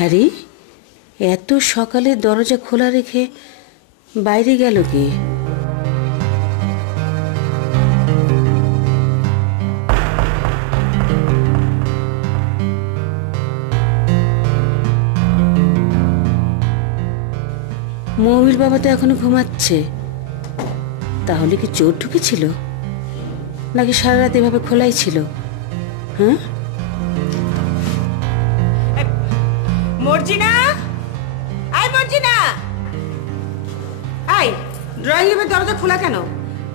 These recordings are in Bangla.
হ্যারি, এত সকালে দরজা খোলা রেখে বাইরে গেল কে? মৌমির বাবা তো এখনো ঘুমাচ্ছে। তাহলে কি চোর ঢুকেছিল, নাকি সারা রাত এভাবে খোলাই ছিল? হ্যাঁ, Marjina, I Marjina, I drawing রুমের দরজা খোলা কেন?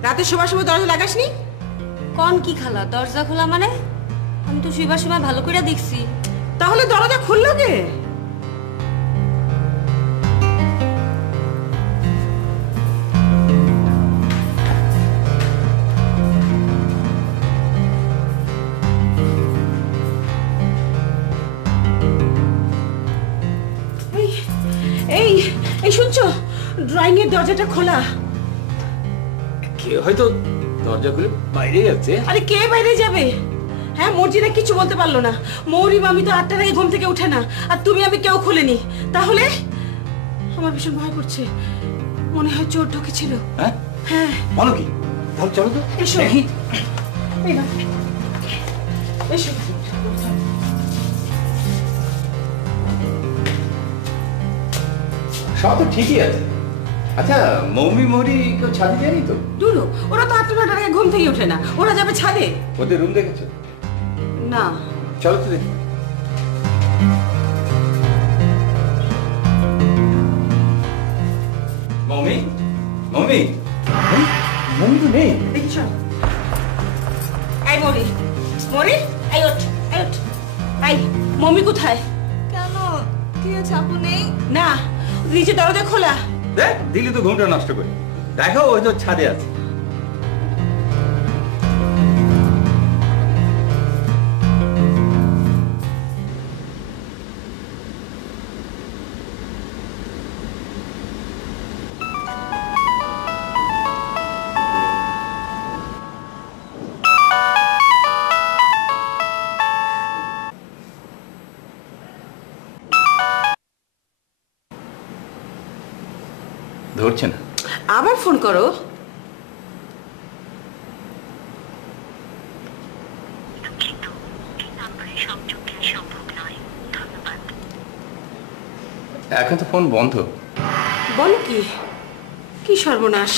রাতে শোবার সময় দরজা লাগাসনি? কোন কি খালা, দরজা খোলা মানে? আমি তো শুইবার সময় ভালো করে দেখছি। তাহলে দরজা খুললো কে? এই এই শুনছো, ড্রয়িং এর দরজাটা খোলা। কে হয়তো দরজা খুলে বাইরে যাচ্ছে। আরে কে বাইরে যাবে? হ্যাঁ, মর্জিনা কিছু বলতে পারলো না। মৌরি মামি তো 8টার আগে ঘুম থেকে উঠে না, আর তুমি আমি কেউ খুলেনি। তাহলে আমার ভীষণ ভয় করছে, মনে হয় চোর ঢুকেছিল। হ্যাঁ হ্যাঁ, বলো কি? তাহলে চলো তো। এসো, এই না, এসো। সব তো ঠিকই আছে। আচ্ছা, মৌমি মৌরি কেউ ছাদে যায়নি তো? দুরু, ওরা তো 8টা 9টার আগে ঘুম থেকে ওঠে না, ওরা যাবে ছাদে। ওদের রুম দেখেছো? না। চলো তো দেখি। মৌমি, মৌমি, মৌমি তো নেই। দেখি চল। এই মৌরি, মৌরি, এই ওঠ, এই ওঠ। এই মম্মি কোথায়? কেন, কি হয়েছে? আপু নেই? না, নিচে দরজা খোলা। দেখ, দিলি তো ঘুমটা নষ্ট করে। দেখো, ওই তো ছাদে আছে। ধরছে না। আবার ফোন করো। এখন তো ফোন বন্ধ। বলো কি? কি সর্বনাশ!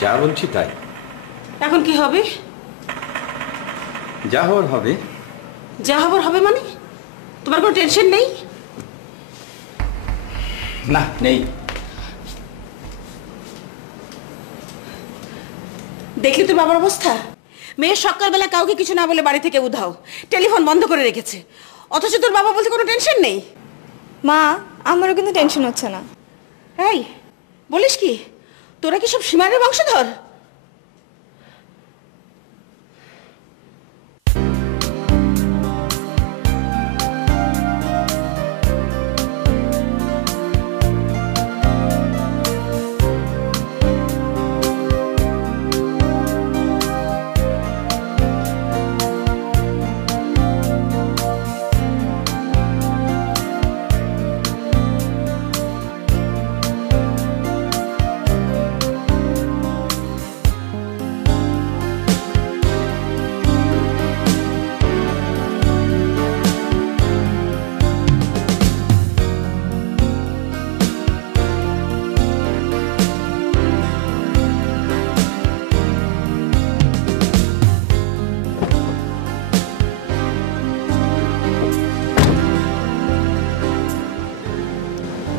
যা বলছি তাই। এখন কি হবে? যা হওয়ার হবে। যা হবার হবে মানে? তোমার কোনো টেনশন নেই? না, নেই। দেখলি তোর বাবার অবস্থা? মেয়ে সকালবেলা কাউকে কিছু না বলে বাড়ি থেকে উধাও, টেলিফোন বন্ধ করে রেখেছে, অথচ তোর বাবা বলতে কোনো টেনশন নেই। মা, আমারও কিন্তু টেনশন হচ্ছে না। এই বলিস কি, তোরা কি সব সীমারের বংশধর?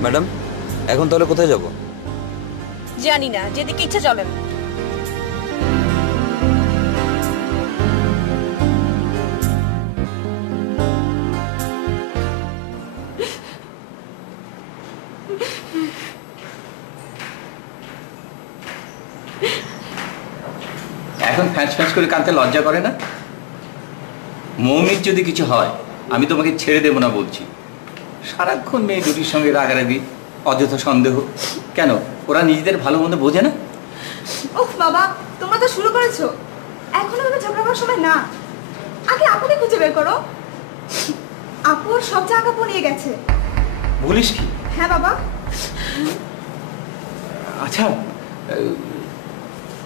ম্যাডাম, এখন তাহলে কোথায় যাব? জানি না, যেদিকে ইচ্ছে চলেন। এখন ফ্যাঁচ ফ্যাঁচ করে কাঁদতে লজ্জা করে না? মৌমির যদি কিছু হয়, আমি তোমাকে ছেড়ে দেবো না বলছি। সারাক্ষণ মেয়ে দুটির সঙ্গে রাগারাগি, অযথা সন্দেহ। কেন, ওরা নিজেদের ভালো মন্দ বোঝে না? ওহ বাবা, তোমরা তো শুরু করেছো। এখনো আমি ঝগড়া করার সময় না, আগে আপুকে খুঁজে বের করো। আপুর সব জামা কাপড় নিয়ে গেছে। বলিস কি? হ্যাঁ বাবা। আচ্ছা,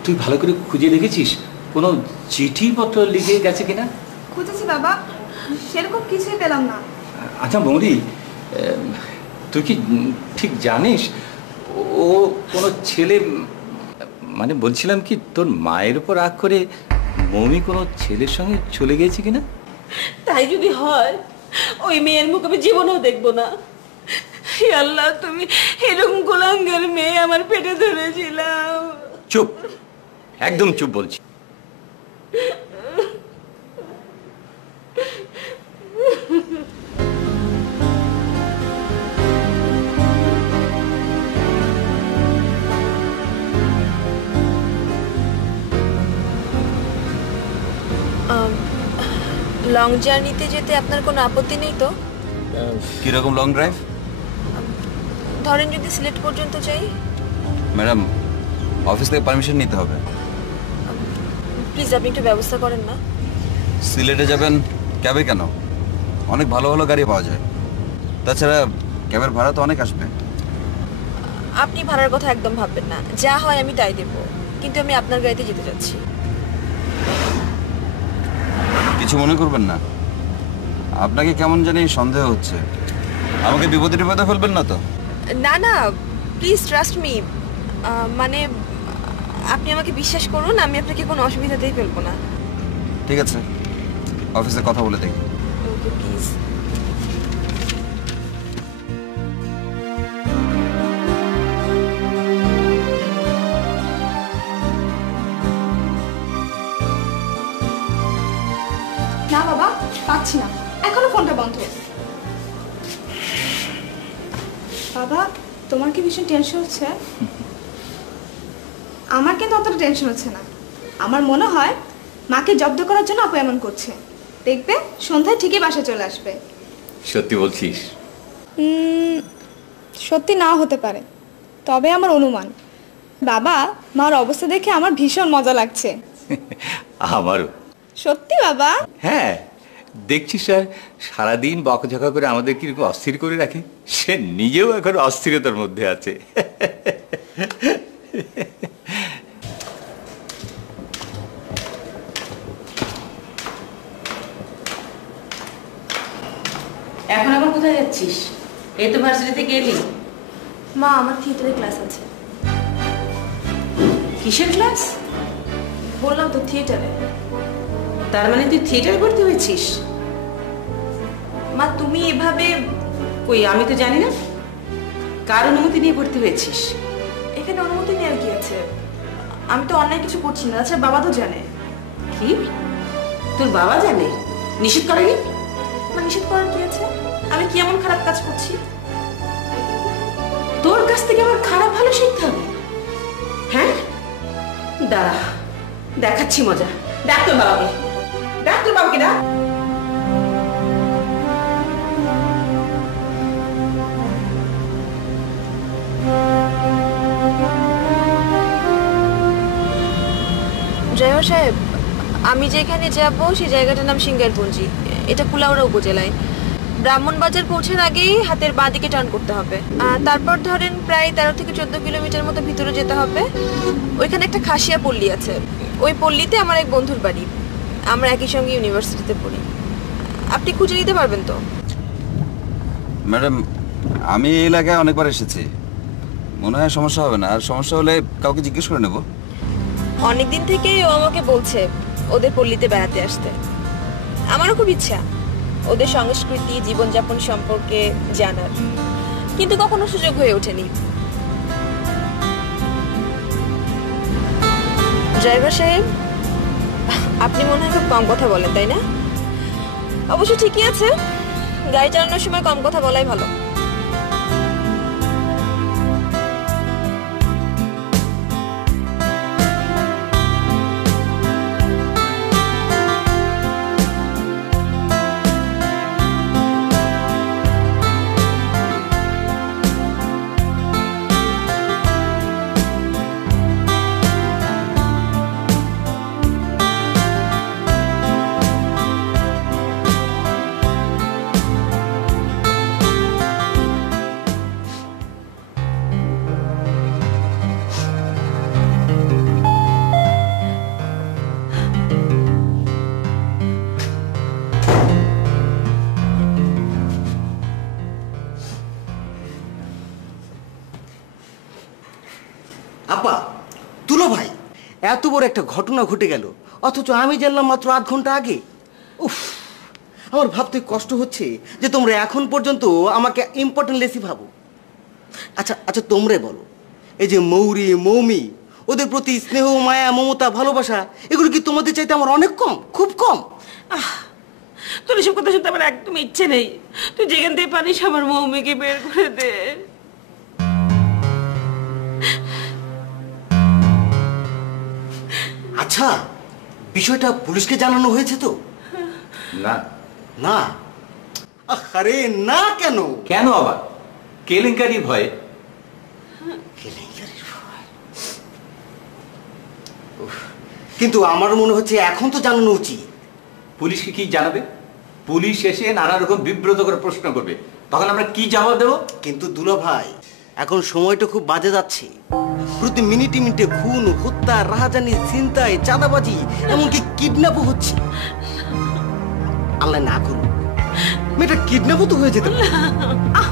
তুই ভালো করে খুঁজে দেখেছিস কোনো চিঠিপত্র লিখে গেছে কিনা? খুঁজেছি বাবা, সেরকম কিছুই পেলাম না। আচ্ছা মৌরি, তুই কি ঠিক জানিস ও কোনো ছেলে, মানে বলছিলাম কি তোর মায়ের উপর রাগ করে মৌমি কোনো ছেলের সঙ্গে চলে গেছে কিনা? তাই যদি হয় ওই মেয়ের মুখ আমি জীবনেও দেখবো না। হে আল্লাহ, তুমি এরকম গোলাঙ্গের মেয়ে আমার পেটে ধরেছিলাম। চুপ, একদম চুপ বলছি। লং জার্নিতে যেতে আপনার কোনো আপত্তি নেই তো? কিরকম লং ড্রাইভ? ধরেন যদি সিলেট পর্যন্ত যাই। ম্যাডাম, অফিস থেকে পারমিশন নিতে হবে। প্লিজ আপনি একটু ব্যবস্থা করেন না। সিলেটে যাবেন ক্যাবে কেন? অনেক ভালো ভালো গাড়ি পাওয়া যায়। তাছাড়া ক্যাবের ভাড়া তো অনেক আসবে। আপনি ভাড়ার কথা একদম ভাববেন না, যা হয় আমি তাই দেব, কিন্তু আমি আপনার গাড়িতে যেতে যাচ্ছি। কিছু মনে করবেন না, আপনাকে কেমন জানি সন্দেহ হচ্ছে। আমাকে বিপদে টিপদে ফেলবেন না তো? না না, প্লিজ ট্রাস্ট মি। মানে আপনি আমাকে বিশ্বাস করুন, আমি আপনাকে কোনো অসুবিধাতেই ফেলবো না। ঠিক আছে, অফিসে কথা বলে দেখি। Okay please. না বাবা, পাচ্ছি না, এখনো ফোনটা বন্ধ। বাবা, তোমার কি ভীষণ টেনশন হচ্ছে? আমার কিন্তু অতটা টেনশন হচ্ছে না। আমার মনে হয় মাকে জব্দ করার জন্য আপু এমন করছে। দেখবে সন্ধ্যায় ঠিকই বাসায় চলে আসবে। সত্যি বলছিস? সত্যি নাও হতে পারে, তবে আমার অনুমান। বাবা, মার অবস্থা দেখে আমার ভীষণ মজা লাগছে। আমারও। সত্যি বাবা? হ্যাঁ, দেখছিস স্যার, সারাদিন বকঝকা করে আমাদের কিরকম অস্থির করে রাখে। সে নিজেও এখন অস্থিরতার মধ্যে আছে। এখন আবার কোথায় যাচ্ছিস? এই তো ভার্সিটিতে গেলি। মা, আমার থিয়েটারে ক্লাস আছে। কিসের ক্লাস? বললাম তো থিয়েটারে। তার মানে তুই থিয়েটারে ভর্তি হয়েছিস? মা, তুমি এভাবে। কই, আমি তো জানি না। কার অনুমতি নিয়ে ভর্তি হয়েছিস? এখানে অনুমতি নেওয়ার কি আছে? আমি তো অন্যায় কিছু করছি না। আচ্ছা, বাবা তো জানে। কি? তোর বাবা জানে? নিষেধ করেনি? মা, নিষেধ করার কি আছে? আমি কি এমন খারাপ কাজ করছি? তোর কাছ থেকে আমার খারাপ ভালো শিখতে হবে? হ্যাঁ, দাঁড়া, দেখাচ্ছি মজা। ডাক তোর বাবাকে, ডাক তোর বাবাকে, ডাক। ড্রাইভার সাহেব, আমি যেখানে যাব সেই জায়গাটার নাম সিঙ্গারপুঞ্জি। এটা কুলাউড়া উপজেলায়। ব্রাহ্মণবাজার পৌঁছার আগেই হাতের বাঁ দিকে টার্ন করতে হবে। তারপর ধরেন প্রায় 13 থেকে 14 কিলোমিটার মতো ভিতরে যেতে হবে। ওইখানে একটা খাসিয়া পল্লী আছে। ওই পল্লীতে আমার এক বন্ধুর বাড়ি। আমরা একই সঙ্গে ইউনিভার্সিটিতে পড়ি। আপনি খুঁজে নিতে পারবেন তো? ম্যাডাম, আমি এই এলাকায় অনেকবার এসেছি, মনে হয় সমস্যা হবে না। আর সমস্যা হলে কাউকে জিজ্ঞেস করে নেব। অনেকদিন থেকেই ও আমাকে বলছে ওদের পল্লীতে বেড়াতে আসতে। আমারও খুব ইচ্ছা ওদের সংস্কৃতি, জীবনযাপন সম্পর্কে জানার, কিন্তু কখনো সুযোগ হয়ে ওঠেনি। ড্রাইভার সাহেব, আপনি মনে হয় খুব কম কথা বলেন, তাই না? অবশ্য ঠিকই আছে, গাড়ি চালানোর সময় কম কথা বলাই ভালো। এত বড় একটা ঘটনা ঘটে গেল, অথচ আমি জানলাম মাত্র 8 ঘন্টা আগে। উফ, আমার ভাবতে কষ্ট হচ্ছে যে তোমরা এখন পর্যন্ত আমাকে ইম্পর্টেন্ট লেসি ভাবো। আচ্ছা আচ্ছা, তোমরাই বলো, এই যে মৌরি মৌমি, ওদের প্রতি স্নেহ মায়া মমতা ভালোবাসা, এগুলো কি তোমাদের চাইতে আমার অনেক কম, খুব কম? তোর এসব কথা শুনতে আমার একদম ইচ্ছে নেই। তুই যেখান থেকে পারিস আমার মৌমিকে বের করে দে। আচ্ছা, বিষয়টা পুলিশকে জানানো হয়েছে তো? না। না? আরে না কেন? কেন আবার? কেলেঙ্কারি ভয়ে। কেলেঙ্কারির ভয়? উফ, কিন্তু আমার মনে হচ্ছে এখন তো জানানো উচিত। পুলিশকে কি জানাবে? পুলিশ এসে নানা রকম বিব্রত করে প্রশ্ন করবে, তখন আমরা কি জবাব দেবো? কিন্তু দুলা ভাই, এখন সময়টা খুব বাজে যাচ্ছে। প্রতি মিনিটে মিনিটে খুন, হত্যা, রাহাজানি, ছিনতাই, চাঁদাবাজি, এমনকি কিডন্যাপও হচ্ছে। আল্লাহ না করুন, মেয়েটা কিডন্যাপও তো হয়ে যেতে পারে।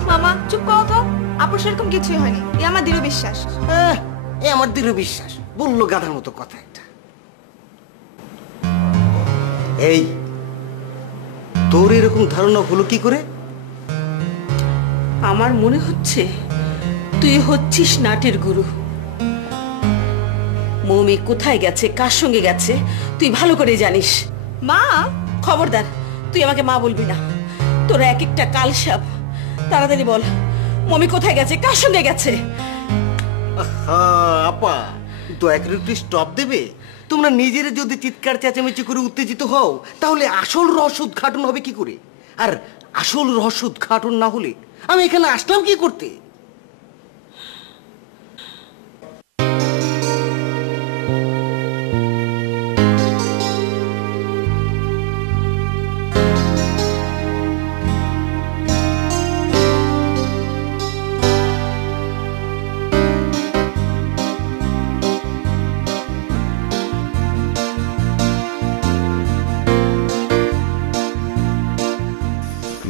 মামা চুপ করো তো, আপুর সেরকম কিছুই হয়নি, এ আমার দৃঢ় বিশ্বাস। এ আমার দৃঢ় বিশ্বাস বললো গাধার মতো কথা একটা। এই, তোর এরকম ধারণা হলো কি করে? আমার মনে হচ্ছে তুই হচ্ছিস নাটের গুরু। মৌমি কোথায় গেছে, কার সঙ্গে গেছে তুই ভালো করে জানিস। মা, খবরদার, তুই আমাকে মা বলবি না। তোরা এক একটা কালসাপ। তাড়াতাড়ি বল, মমি কোথায় গেছে, কার সঙ্গে গেছে? আপা, দয়া করে একটু স্টপ দেবে? তোমরা নিজেরা যদি চিৎকার চেঁচামেচি করে উত্তেজিত হও, তাহলে আসল রহস্য উদ্ঘাটন হবে কি করে? আর আসল রহস্য উদ্ঘাটন না হলে আমি এখানে আসলাম কি করতে?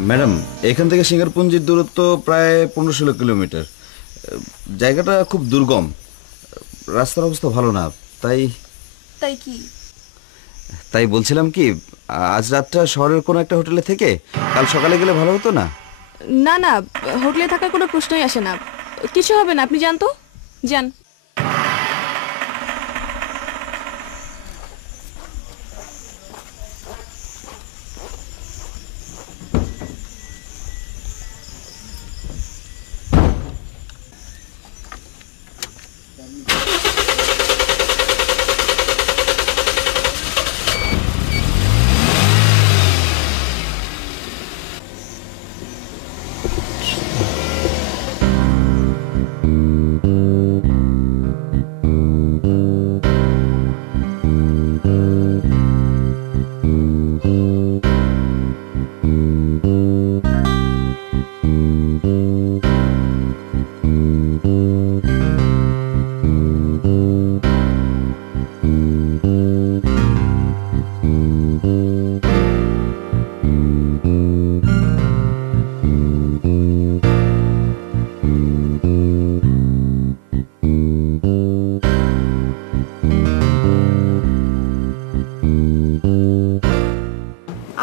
ম্যাডাম, এখান থেকে সিঙ্গারপুঞ্জির দূরত্ব প্রায় 15-16 কিলোমিটার। জায়গাটা খুব দুর্গম, রাস্তার অবস্থা ভালো না। তাই কি? তাই বলছিলাম কি, আজ রাতটা শহরের কোনো একটা হোটেলে থেকে কাল সকালে গেলে ভালো হতো না? না না, হোটেলে থাকার কোনো প্রশ্নই আসে না। কিছু হবে না, আপনি যান তো, যান।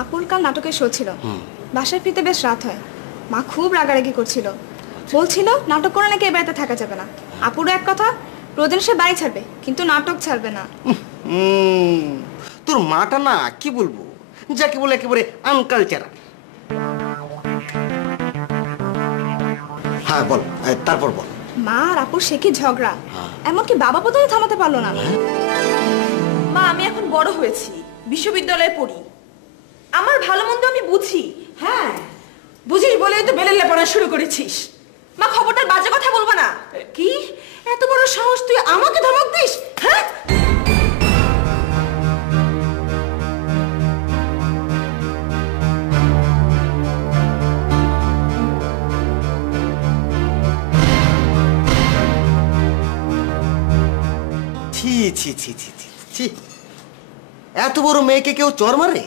আপুর কাল নাটকের শো ছিল, বাসায় ফিরতে বেশ রাত হয়। মা খুব রাগারাগি করছিল, বলছিল নাটক করে নাকি এ বাড়িতে থাকা যাবে না। আপুরও এক কথা, প্রয়োজন সে বাড়ি ছাড়বে কিন্তু নাটক ছাড়বে না। তোর মাটা না, কি বলবো, যাকে বলে একেবারে আনকালচারাল। হ্যাঁ বল, তারপর বল। মা আর আপুর সে কি ঝগড়া, এমনকি বাবা পর্যন্ত থামাতে পারলো না। মা, আমি এখন বড় হয়েছি, বিশ্ববিদ্যালয়ে পড়ি, আমার ভালো মন্দ আমি বুঝি। হ্যাঁ, বুঝিস বলেই তো বেলেলে পড়া শুরু করেছিস। মা, খবরদার বাজে কথা বলবো না। কি এত বড় সাহস, তুই আমাকে ধমক দিস? হ্যাঁ, ছি ছি ছি ছি ছি ছি, এত বড় মেয়েকে কেউ চর মারে?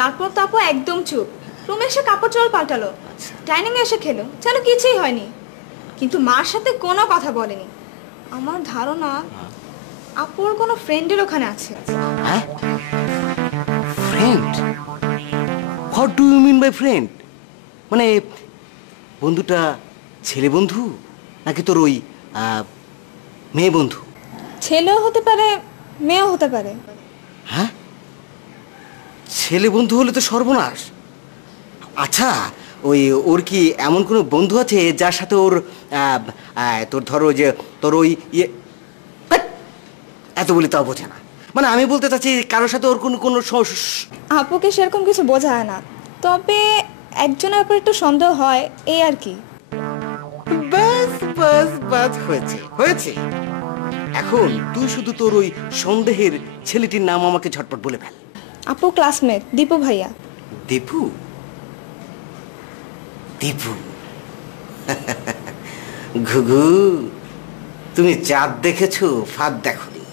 তারপর তো আপু একদম চুপ, রুমে এসে কাপড় চোপড় পাল্টালো, ডাইনিং এ এসে খেলো, যেন কিছুই হয়নি। কিন্তু মার সাথে কোনো কথা বলেনি। আমার ধারণা আপুর কোনো ফ্রেন্ডের ওখানে আছে। হ্যাঁ, friend? What do you mean by friend? মানে বন্ধুটা ছেলে বন্ধু নাকি তোর ওই মেয়ে বন্ধু? ছেলেও হতে পারে, মেয়েও হতে পারে। হ্যাঁ, ছেলে বন্ধু হলে তো সর্বনাশ। আচ্ছা, ওই ওর কি এমন কোনো বন্ধু আছে যার সাথে ওর তোর ধরো যে তোর ওই ইয়ে, এত বলি তাও বোঝে না। মানে আমি বলতে চাচ্ছি কারোর সাথে ওর কোনো কোনো আপুকে সেরকম কিছু বোঝায় না, তবে একজনের উপর একটু সন্দেহ হয়, এই আর কি। বাস বাস বাস, হয়েছে হয়েছে। এখন তুই শুধু তোর ওই সন্দেহের ছেলেটির নাম আমাকে ঝটপট বলে ফেল। আপু ক্লাসমেট দীপু ভাইয়া। দীপু? দীপু? ঘুঘু, তুমি চাঁদ দেখেছো, ফাঁদ দেখোনি।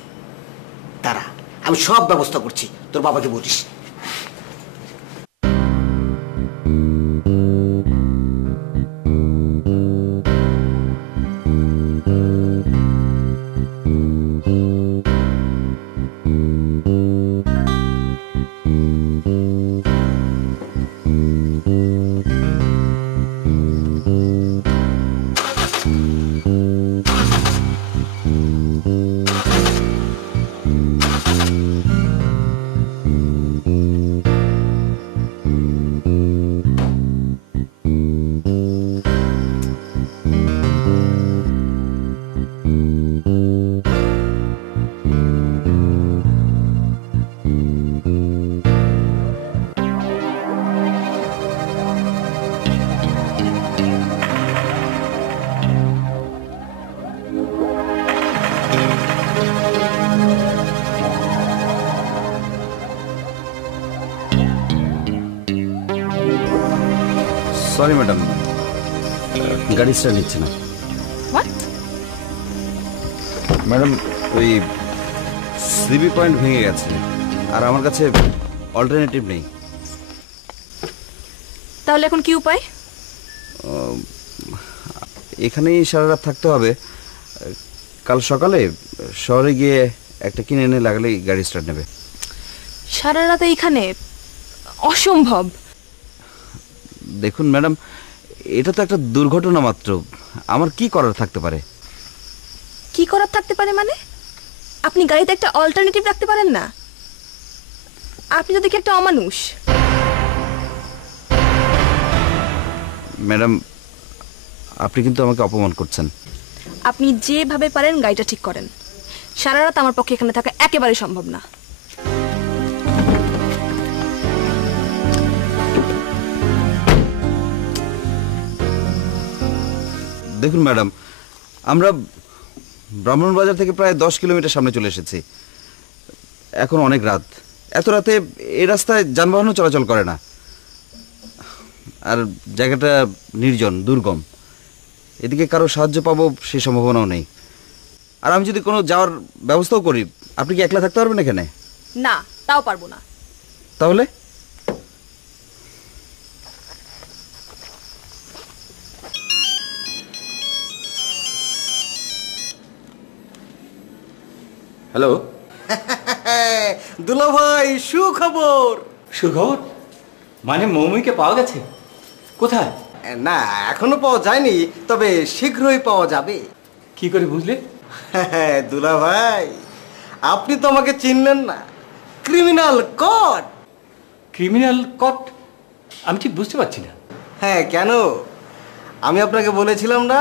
তারা আমি সব ব্যবস্থা করছি, তোর বাবাকে বলিস। সরি ম্যাডাম, গাড়ি স্টার্ট নিচ্ছে না। ম্যাডাম, ওই সিবি পয়েন্ট ভেঙে গেছে আর আমার কাছে অল্টারনেটিভ নেই। তাহলে এখন কি উপায়? এখানেই সারা রাত থাকতে হবে। কাল সকালে শহরে গিয়ে একটা কিনে এনে লাগালেই গাড়ি স্টার্ট নেবে। সারা রাত এইখানে? অসম্ভব। দেখুন ম্যাডাম, এটা তো একটা দুর্ঘটনা মাত্র, আমার কি করার থাকতে পারে? কি করার থাকতে পারে মানে? আপনি গাড়িতে একটা অল্টারনেটিভ রাখতে পারেন না? আপনি তো দেখি একটা অমানুষ। ম্যাডাম, আপনি কিন্তু আমাকে অপমান করছেন। আপনি যেভাবে পারেন গাড়িটা ঠিক করেন। সারা রাত আমার পক্ষে এখানে থাকা একেবারে সম্ভব না। দেখুন ম্যাডাম, আমরা ব্রাহ্মণবাজার থেকে প্রায় 10 কিলোমিটার সামনে চলে এসেছি। এখন অনেক রাত, এত রাতে এই রাস্তায় যানবাহনও চলাচল করে না, আর জায়গাটা নির্জন দুর্গম। এদিকে কারো সাহায্য পাবো সেই সম্ভাবনাও নেই। আর আমি যদি কোনো যাওয়ার ব্যবস্থাও করি, আপনি কি একলা থাকতে পারবেন এখানে? না, তাও পারবো না। তাহলে হ্যালো। দুলা ভাই, সুখবর। সুখবর? মানে মৌমিকে পাওয়া গেছে? কোথায়? না, এখনো পাওয়া যায়নি, তবে শীঘ্রই পাওয়া যাবে। কি করে বুঝলে? দুলা ভাই, আপনি তো আমাকে চিনলেন না। ক্রিমিনাল কট। ক্রিমিনাল কট? আমি ঠিক বুঝতে পারছি না। হ্যাঁ, কেন? আমি আপনাকে বলেছিলাম না,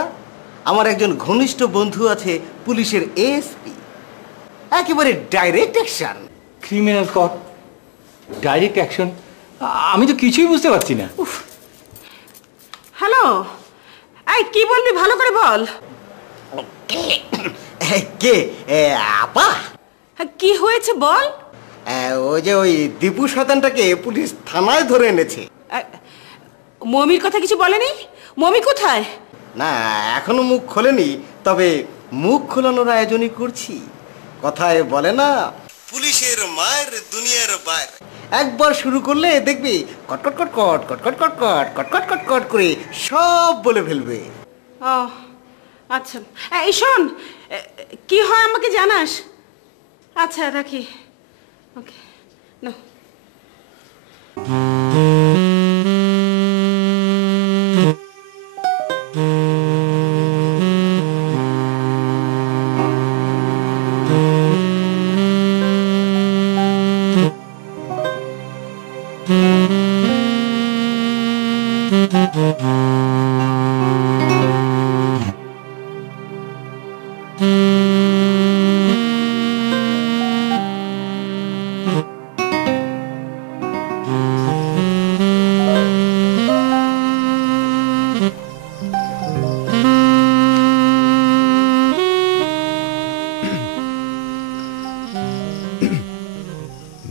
আমার একজন ঘনিষ্ঠ বন্ধু আছে পুলিশের এসপি, একেবারে ডাইরেক্ট অ্যাকশন। ক্রিমিনাল কট, ডাইরেক্ট অ্যাকশন? আমি তো কিছুই বুঝতে পারছি না। হ্যালো, এই কি বলবি ভালো করে বল। কে? আপা? কি হয়েছে বল। ওই যে ওই দীপু শতানটাকে পুলিশ থানায় ধরে এনেছে। মমির কথা কিছু বলেনি? মমি কোথায়? না, এখনো মুখ খোলেনি, তবে মুখ খোলানোর আয়োজনই করছি। কথায় বলে না, পুলিশের মায়ের দুনিয়ার বাইরে। একবার শুরু করলে দেখবি কটকট কটকট কটকট কটকট কটকট কটকট করে সব বলে ফেলবে। ও আচ্ছা, এই শোন, কি হয় আমাকে জানাস? আচ্ছা রাখি। ওকে নাও।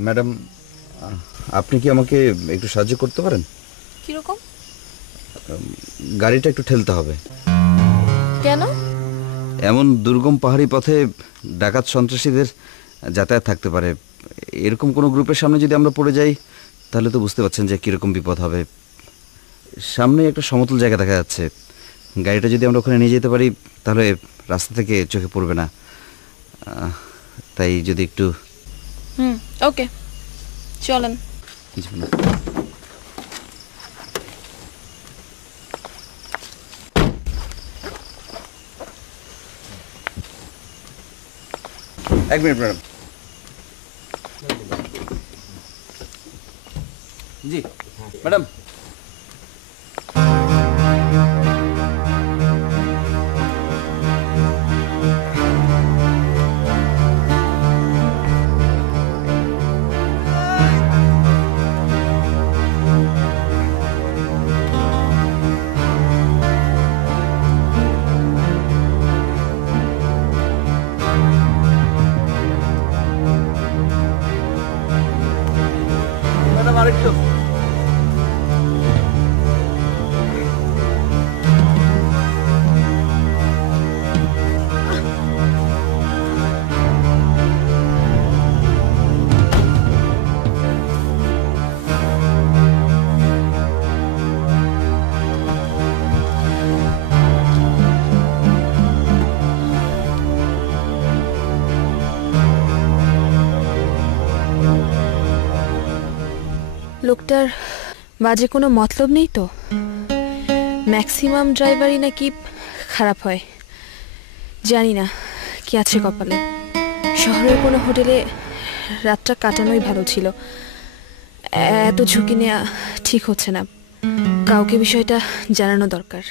ম্যাডাম, আপনি কি আমাকে একটু সাহায্য করতে পারেন? কিরকম? গাড়িটা একটু ঠেলতে হবে। কেন? এমন দুর্গম পাহাড়ি পথে ডাকাত সন্ত্রাসীদের যাতায়াত থাকতে পারে। এরকম কোনো গ্রুপের সামনে যদি আমরা পড়ে যাই তাহলে তো বুঝতে পারছেন যে কীরকম বিপদ হবে। সামনে একটা সমতল জায়গা দেখা যাচ্ছে, গাড়িটা যদি আমরা ওখানে নিয়ে যেতে পারি তাহলে রাস্তা থেকে চোখে পড়বে না। তাই যদি একটু ওকে চলেন। এক মিনিট ম্যাডাম। জি ম্যাডাম, আরেকটু। লোকটার বাজে কোনো মতলব নেই তো? ম্যাক্সিমাম ড্রাইভারই নাকি খারাপ হয়। জানি না কি আছে কপালে। শহরের কোনো হোটেলে রাতটা কাটানোই ভালো ছিল। এত ঝুঁকি নেওয়া ঠিক হচ্ছে না। কাউকে বিষয়টা জানানো দরকার।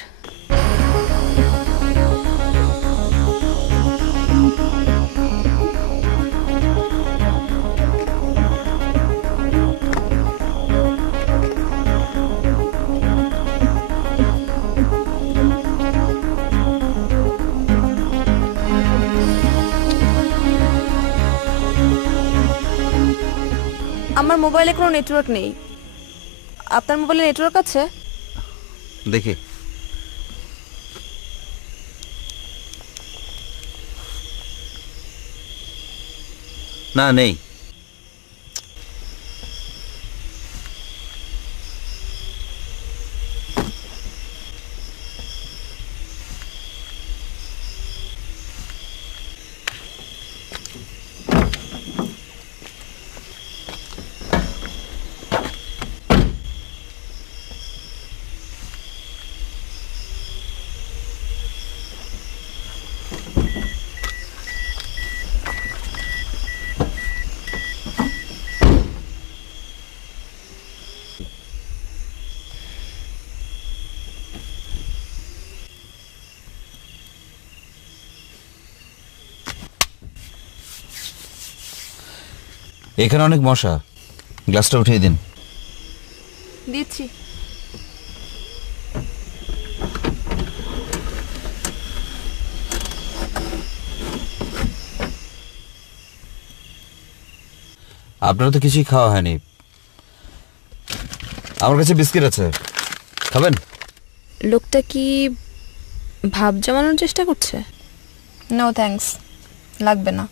আমার মোবাইলে কোনো নেটওয়ার্ক নেই। আপনার মোবাইলে নেটওয়ার্ক আছে? দেখি। না, নেই। এখানে অনেক মশা, গ্লাসটা উঠিয়ে দিন। দিচ্ছি। আপনার তো কিছুই খাওয়া হয়নি। আমার কাছে বিস্কিট আছে, খাবেন? লোকটা কি ভাব জমানোর চেষ্টা করছে? নো থ্যাঙ্কস, লাগবে না।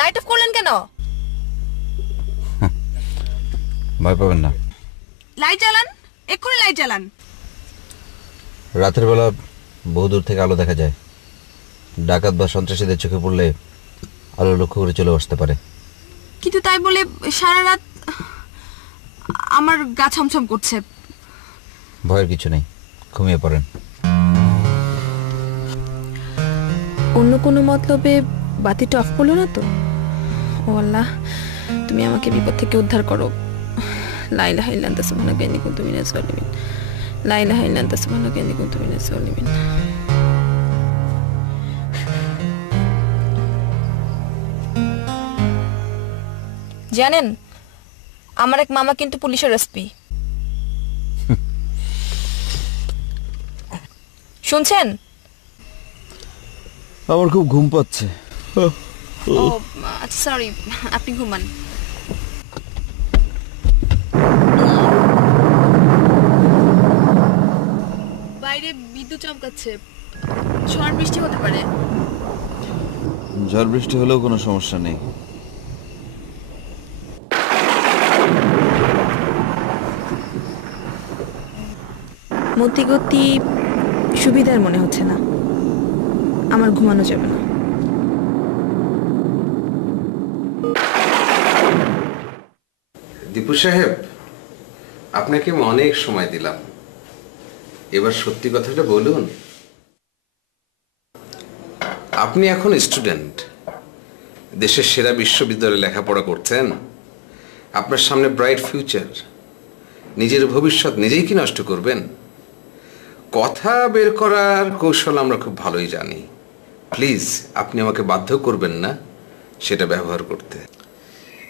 লাইট অফ করলেন কেন? ভয় পাবেন না, লাইট জ্বালান, এক্ষুনি লাইট জ্বালান। রাতের বেলা বহু দূর থেকে আলো দেখা যায়। ডাকাত বা সন্ত্রাসীদের চোখে পড়লে আলো লক্ষ্য করে চলে আসতে পারে। কিন্তু তাই বলে সারা রাত আমার গা ছমছম করছে। ভয়ের কিছু নেই, ঘুমিয়ে পড়েন। অন্য কোনো মতলবে বাতিটা অফ করলো না তো? ও আল্লাহ, তুমি আমাকে বিপদ থেকে উদ্ধার করো। লা ইলাহা ইল্লা আনতা সুবহানাকা ইন্নী কুনতু মিনাজ জালিমিন। লা ইলাহা ইল্লা আনতা সুবহানাকা ইন্নী কুনতু মিনাজ জালিমিন। জানেন, আমার এক মামা কিন্তু পুলিশের এসপি। শুনছেন? আমার খুব ঘুম পাচ্ছে। ও আচ্ছা, সরি, আপনি ঘুমান। বাইরে বিদ্যুৎ চমকাচ্ছে, ঝড় বৃষ্টি হতে পারে। ঝড় বৃষ্টি হলেও কোনো সমস্যা নেই। মতিগতি সুবিধার মনে হচ্ছে না, আমার ঘুমানো যাবে না। দীপু সাহেব, আপনাকে আমি অনেক সময় দিলাম, এবার সত্যি কথাটা বলুন। আপনি এখন স্টুডেন্ট, দেশের সেরা বিশ্ববিদ্যালয়ে লেখাপড়া করছেন, আপনার সামনে ব্রাইট ফিউচার। নিজের ভবিষ্যৎ নিজেই কি নষ্ট করবেন? কথা বের করার কৌশল আমরা খুব ভালোই জানি। প্লিজ আপনি আমাকে বাধ্য করবেন না সেটা ব্যবহার করতে।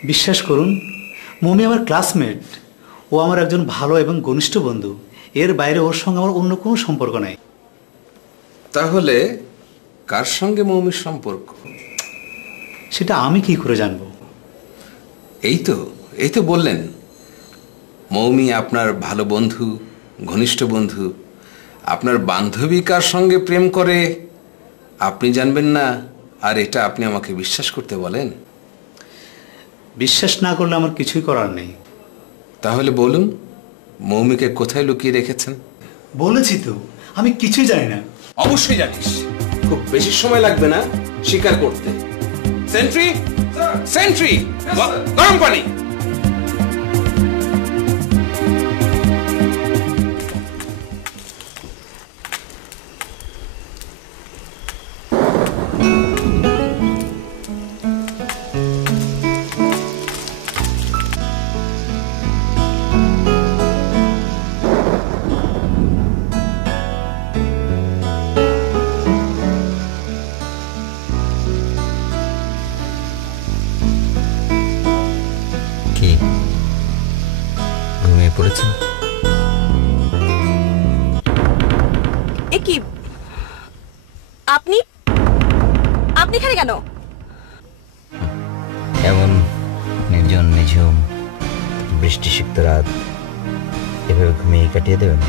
বিশ্বাস করুন, মমি আমার ক্লাসমেট, ও আমার একজন ভালো এবং ঘনিষ্ঠ বন্ধু। এর বাইরে ওর সঙ্গে আমার অন্য কোনো সম্পর্ক নাই। তাহলে কার সঙ্গে মৌমির সম্পর্ক? সেটা আমি কি করে জানবো? এই তো বললেন মৌমি আপনার ভালো বন্ধু, ঘনিষ্ঠ বন্ধু। আপনার বান্ধবী কার সঙ্গে প্রেম করে আপনি জানবেন না, আর এটা আপনি আমাকে বিশ্বাস করতে বলেন? বিশ্বাস না করলে আমার কিছুই করার নেই। তাহলে বলুন, মৌমিকে কোথায় লুকিয়ে রেখেছেন? বলেছি তো, আমি কিছুই জানি না। অবশ্যই জানিস, খুব বেশি সময় লাগবে না স্বীকার করতে। সেন্ট্রি, সেন্ট্রি, গরম পানি। কি ঘুমিয়ে পড়েছেন? এ কি, আপনি আপনি এখানে কেন? এমন নির্জন নিঝুম বৃষ্টিসিক্ত রাত এভাবে ঘুমিয়ে কাটিয়ে দেবেন?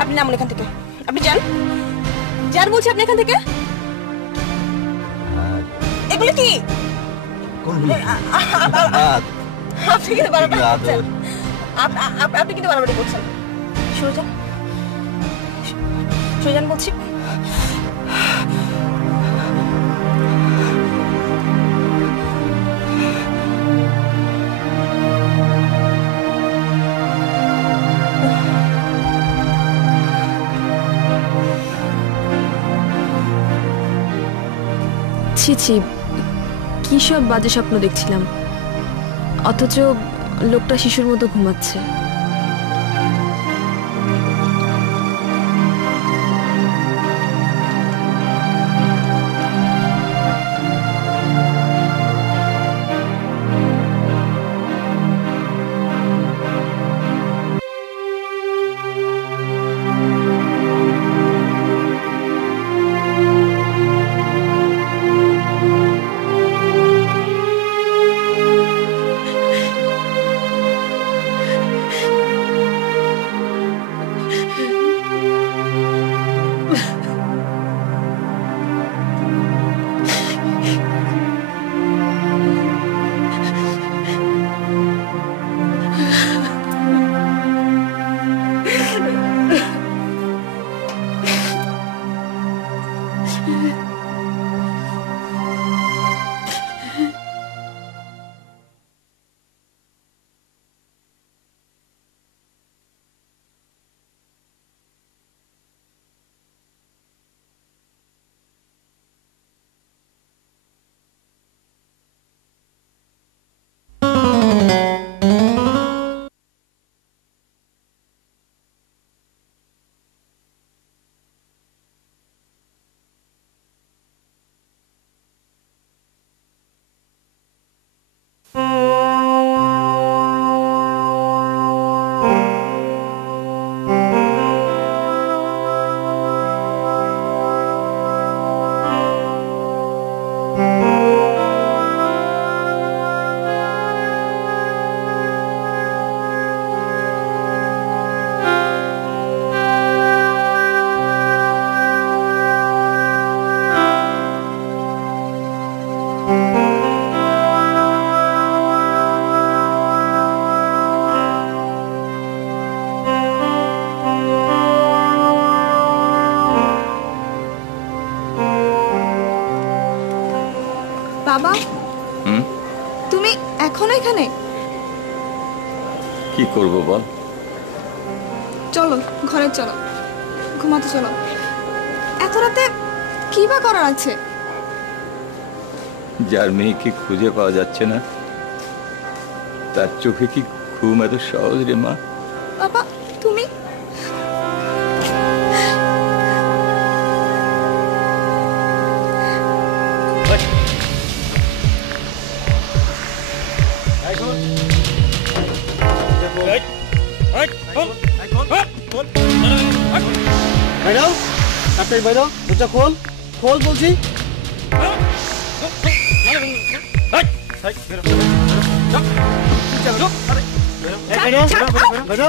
আপনি নামুন এখান থেকে, আপনি যান, যান বলছি, আপনি এখান থেকে। এগুলো কি? আপনি কিন্তু বাড়াবাড়ি করছেন, আপনি কিন্তু বাড়াবাড়ি করছেন। সরে যান, সরে যান বলছি। ছি ছি, কি সব বাজে স্বপ্ন দেখছিলাম, অথচ লোকটা শিশুর মতো ঘুমাচ্ছে। বাবা, হুম তুমি এখনো এখানে? কি করব বল? চলো ঘরে চলো, ঘুমাতে চলো। এত রাতে কি বা করার আছে? যার মেয়েকে খুঁজে পাওয়া যাচ্ছে না তার চোখে কি ঘুম এত সহজ রে মা? বাবা তুমি ম্যাডাম, তাড়াতাড়ি বাইরো, দরজা খোল, খোল বলছি। বেরো।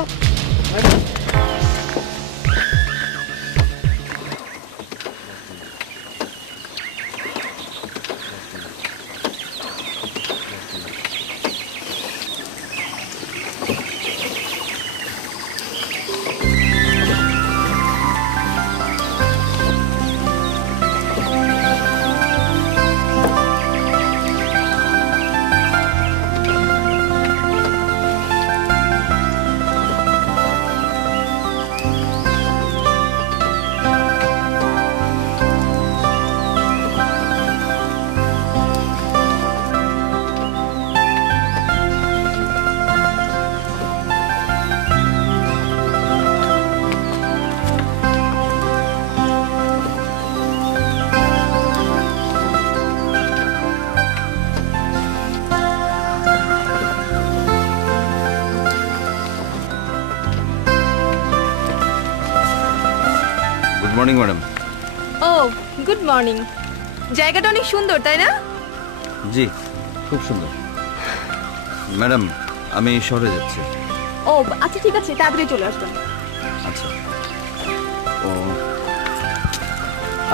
Good morning madam. ও গুড মর্নিং। জায়গাটা অনেক সুন্দর, তাই না? জি, খুব সুন্দর। ম্যাডাম, আমি শহরে যাচ্ছি। ও আচ্ছা, ঠিক আছে, তাড়াতাড়ি চলে আসবেন। আচ্ছা। ও,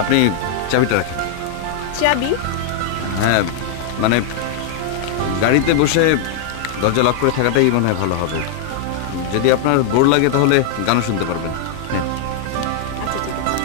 আপনি চাবিটা রাখেন। চাবি? হ্যাঁ, মানে গাড়িতে বসে দরজা লক করে থাকাটাই মনে হয় ভালো হবে। যদি আপনার বোর লাগে তাহলে গানও শুনতে পারবেন। হ্যাঁ। আচ্ছা ঠিক আছে।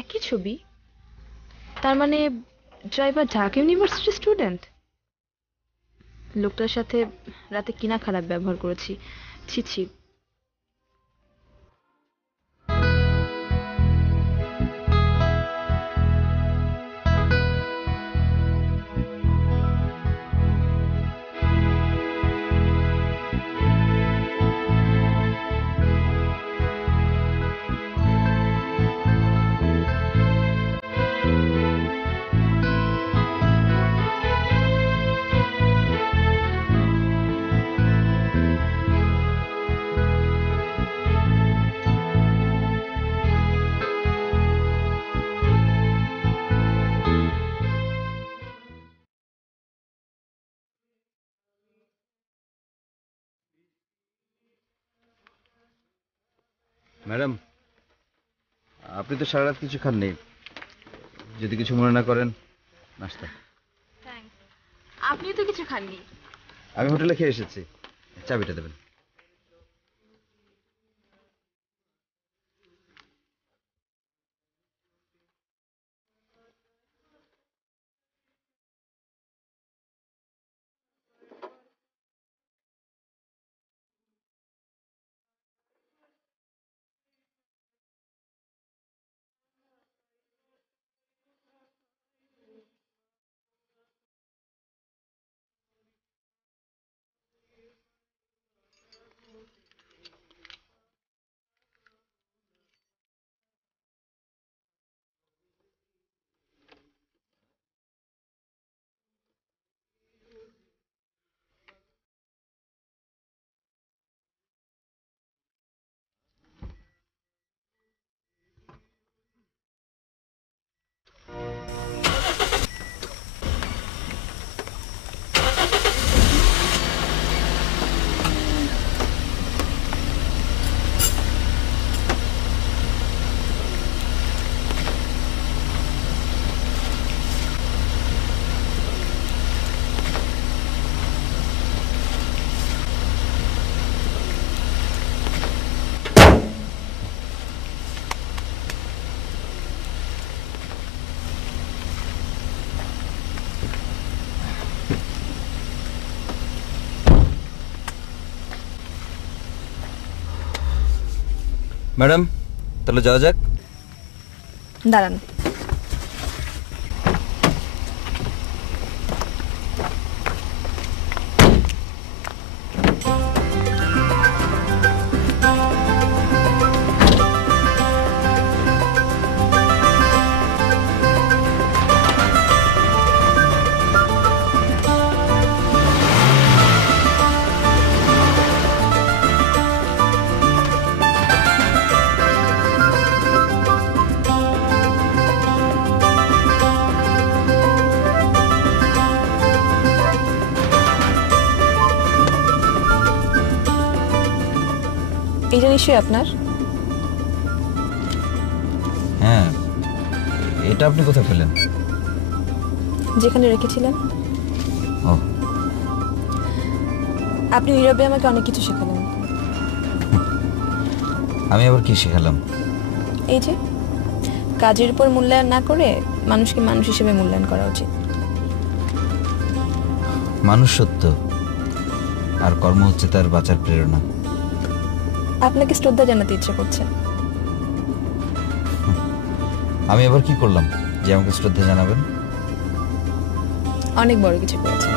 একই ছবি? তার মানে ড্রাইভার ঢাকা ইউনিভার্সিটির স্টুডেন্ট। লোকটার সাথে রাতে কিনা খারাপ ব্যবহার করেছি, ছি ছি। ম্যাডাম, আপনি তো সারা রাত কিছু খাননি। যদি কিছু মনে না করেন, নাস্তা। আপনি তো কিছু খাননি। আমি হোটেলে খেয়ে এসেছি। চাবিটা দেবেন। ম্যাডাম তাহলে যাওয়া যাক। দাঁড়ান, এটা নিশ্চয়ই আপনার। হ্যাঁ, এটা আপনি কোথায় পেলেন? যেখানে রেখেছিলেন। ও, আপনি নীরবে আমাকে অনেক কিছু শেখালেন। আমি আবার কি শেখালাম? এই যে কাজের উপর মূল্যায়ন না করে মানুষকে মানুষ হিসেবে মূল্যায়ন করা উচিত। মানুষ সত্য, আর কর্ম হচ্ছে তার বাঁচার প্রেরণা। আপনাকে শ্রদ্ধা জানাতে ইচ্ছে করছে। আমি আবার কি করলাম যে আমাকে শ্রদ্ধা জানাবেন? অনেক বড় কিছু করেছেন।